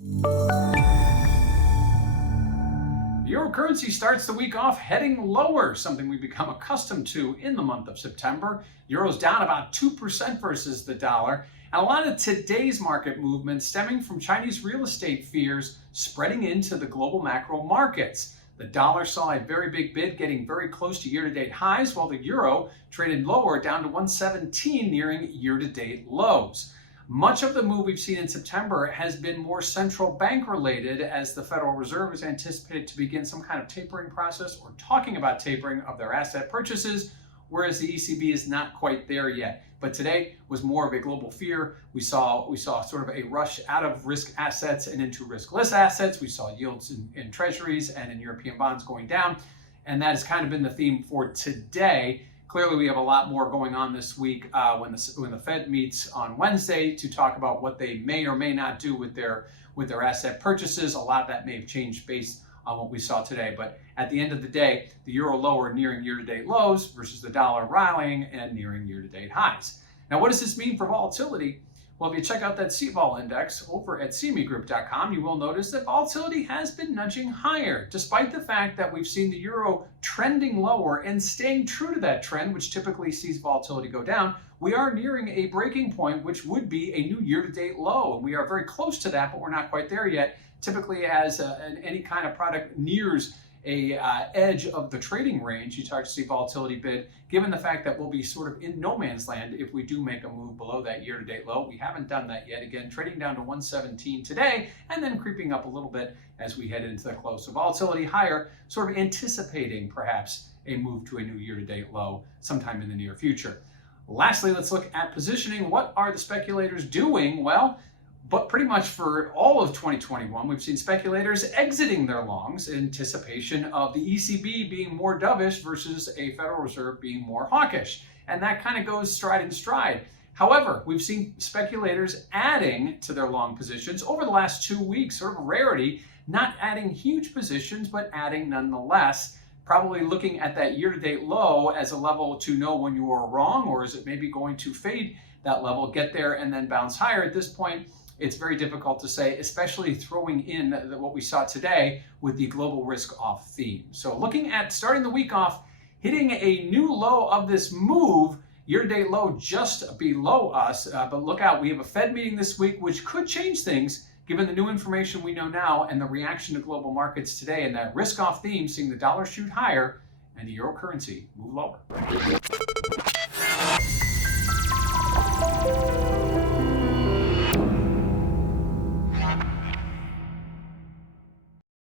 The euro currency starts the week off heading lower, something we've become accustomed to in the month of September. Euro's down about 2% versus the dollar. And a lot of today's market movement stemming from Chinese real estate fears spreading into the global macro markets. The dollar saw a very big bid, getting very close to year-to-date highs, while the euro traded lower down to 117, nearing year-to-date lows. Much of the move we've seen in September has been more central bank related, as the Federal Reserve is anticipated to begin some kind of tapering process or talking about tapering of their asset purchases, whereas the ECB is not quite there yet. But today was more of a global fear. We saw sort of a rush out of risk assets and into riskless assets. We saw yields in treasuries and in European bonds going down. And that has kind of been the theme for today. Clearly, we have a lot more going on this week when the Fed meets on Wednesday to talk about what they may or may not do with their asset purchases. A lot of that may have changed based on what we saw today. But at the end of the day, the euro lower, nearing year-to-date lows, versus the dollar rallying and nearing year-to-date highs. Now, what does this mean for volatility? Well, if you check out that CVOL index over at cmegroup.com, you will notice that volatility has been nudging higher, despite the fact that we've seen the euro trending lower and staying true to that trend, which typically sees volatility go down. We are nearing a breaking point, which would be a new year-to-date low, and we are very close to that, but we're not quite there yet. Typically, as any kind of product nears a edge of the trading range, you start to see volatility bid, given the fact that we'll be sort of in no man's land if we do make a move below that year-to-date low. We haven't done that yet. Again, trading down to 117 today, and then creeping up a little bit as we head into the close. So volatility higher, sort of anticipating perhaps a move to a new year-to-date low sometime in the near future. Lastly, let's look at positioning. What are the speculators doing? Well, but pretty much for all of 2021, we've seen speculators exiting their longs in anticipation of the ECB being more dovish versus a Federal Reserve being more hawkish. And that kind of goes stride in stride. However, we've seen speculators adding to their long positions over the last 2 weeks, sort of a rarity, not adding huge positions, but adding nonetheless. Probably looking at that year-to-date low as a level to know when you are wrong, or is it maybe going to fade that level, get there, and then bounce higher. At this point, it's very difficult to say, especially throwing in what we saw today with the global risk off theme. So looking at starting the week off, hitting a new low of this move, year-to-date low just below us. But look out, we have a Fed meeting this week, which could change things given the new information we know now and the reaction to global markets today, and that risk off theme, seeing the dollar shoot higher and the euro currency move lower.